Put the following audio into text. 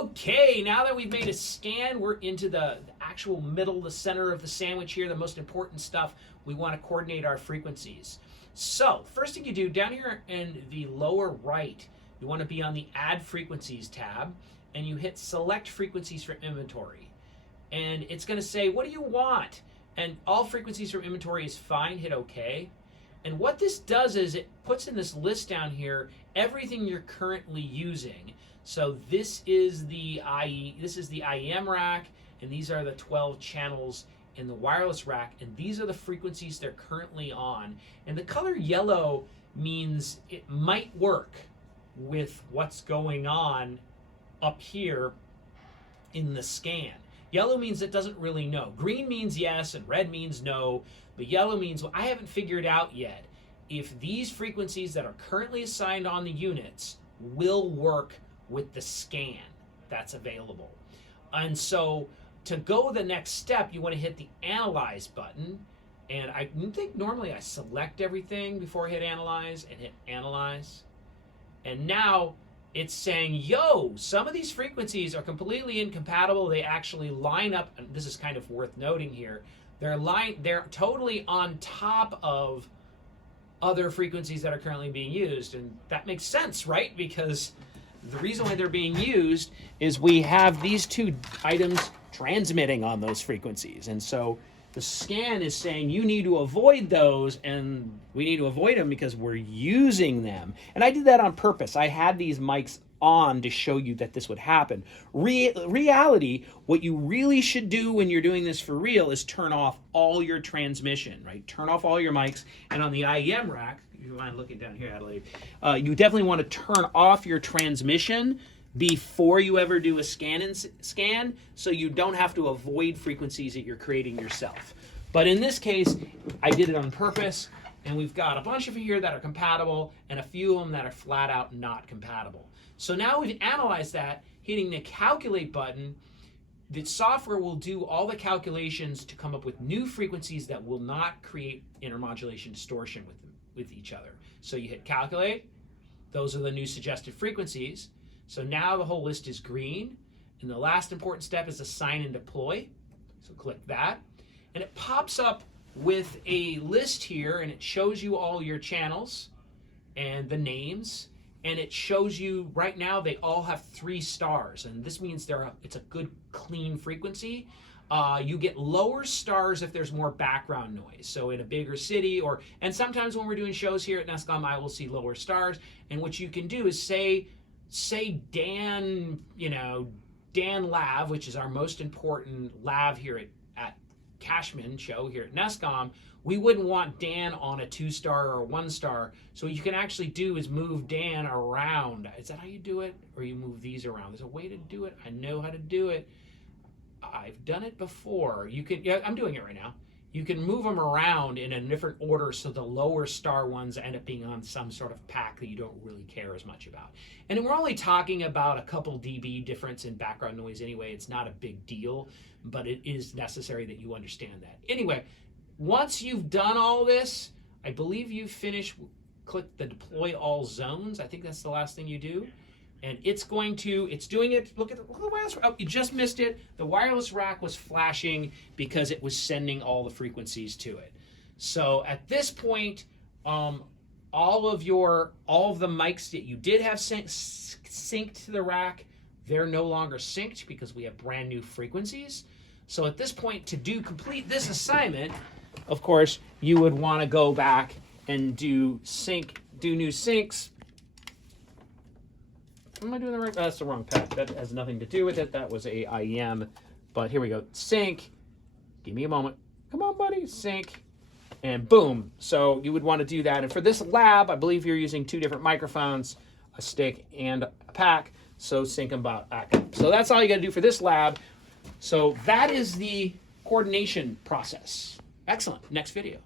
Okay, now that we've made a scan, we're into the actual middle, the center of the sandwich here, the most important stuff. We want to coordinate our frequencies. So, first thing you do, down here in the lower right, you want to be on the Add Frequencies tab, and you hit Select Frequencies from Inventory. And it's going to say, what do you want? And all frequencies from inventory is fine, hit OK. And what this does is it puts in this list down here everything you're currently using. So this is the IEM rack, and these are the 12 channels in the wireless rack, and these are the frequencies they're currently on. And the color yellow means it might work with what's going on up here in the scan. Yellow means it doesn't really know. Green means yes, and red means no. But yellow means, well, I haven't figured out yet if these frequencies that are currently assigned on the units will work with the scan that's available. And so to go the next step, you want to hit the Analyze button. And I think normally I select everything before I hit Analyze and hit Analyze. And now it's saying, yo, some of these frequencies are completely incompatible. They actually line up, and this is kind of worth noting here, they're totally on top of other frequencies that are currently being used. And that makes sense, right? Because the reason why they're being used is we have these two items transmitting on those frequencies. And so the scan is saying you need to avoid those, and we need to avoid them because we're using them. And I did that on purpose. I had these mics on to show you that this would happen. Reality, what you really should do when you're doing this for real is turn off all your transmission, right? Turn off all your mics. And on the IEM rack, if you mind looking down here, Adelaide, you definitely want to turn off your transmission before you ever do a scan, so you don't have to avoid frequencies that you're creating yourself. But in this case, I did it on purpose, and we've got a bunch of here that are compatible and a few of them that are flat out not compatible. So now we've analyzed that, hitting the Calculate button, the software will do all the calculations to come up with new frequencies that will not create intermodulation distortion with each other. So you hit Calculate, those are the new suggested frequencies. So now the whole list is green, and the last important step is Assign and Deploy. So click that, and it pops up with a list here, and it shows you all your channels and the names, and it shows you right now they all have 3 stars, and this means it's a good clean frequency. You get lower stars if there's more background noise. So in a bigger city, and sometimes when we're doing shows here at NESCOM, I will see lower stars, and what you can do is say Dan, Dan Lav, which is our most important Lav here at Cashman show here at NESCOM, we wouldn't want Dan on a 2-star or a 1-star. So what you can actually do is move Dan around. Is that how you do it? Or you move these around? There's a way to do it. I know how to do it. I've done it before. I'm doing it right now. You can move them around in a different order so the lower star ones end up being on some sort of pack that you don't really care as much about. And we're only talking about a couple dB difference in background noise anyway. It's not a big deal, but it is necessary that you understand that. Anyway, once you've done all this, I believe you finish, click the Deploy All Zones. I think that's the last thing you do. And it's doing it. Look at the wireless rack. Oh, you just missed it. The wireless rack was flashing because it was sending all the frequencies to it. So at this point, all of the mics that you did have synced to the rack, they're no longer synced because we have brand new frequencies. So at this point, to complete this assignment, of course, you would want to go back and do new syncs. Am I doing the right? That's the wrong path. That has nothing to do with it. That was a IEM. But here we go. Sync. Give me a moment. Come on, buddy. Sync. And boom. So you would want to do that. And for this lab, I believe you're using 2 different microphones, a stick and a pack. So sync them back up. So that's all you got to do for this lab. So that is the coordination process. Excellent. Next video.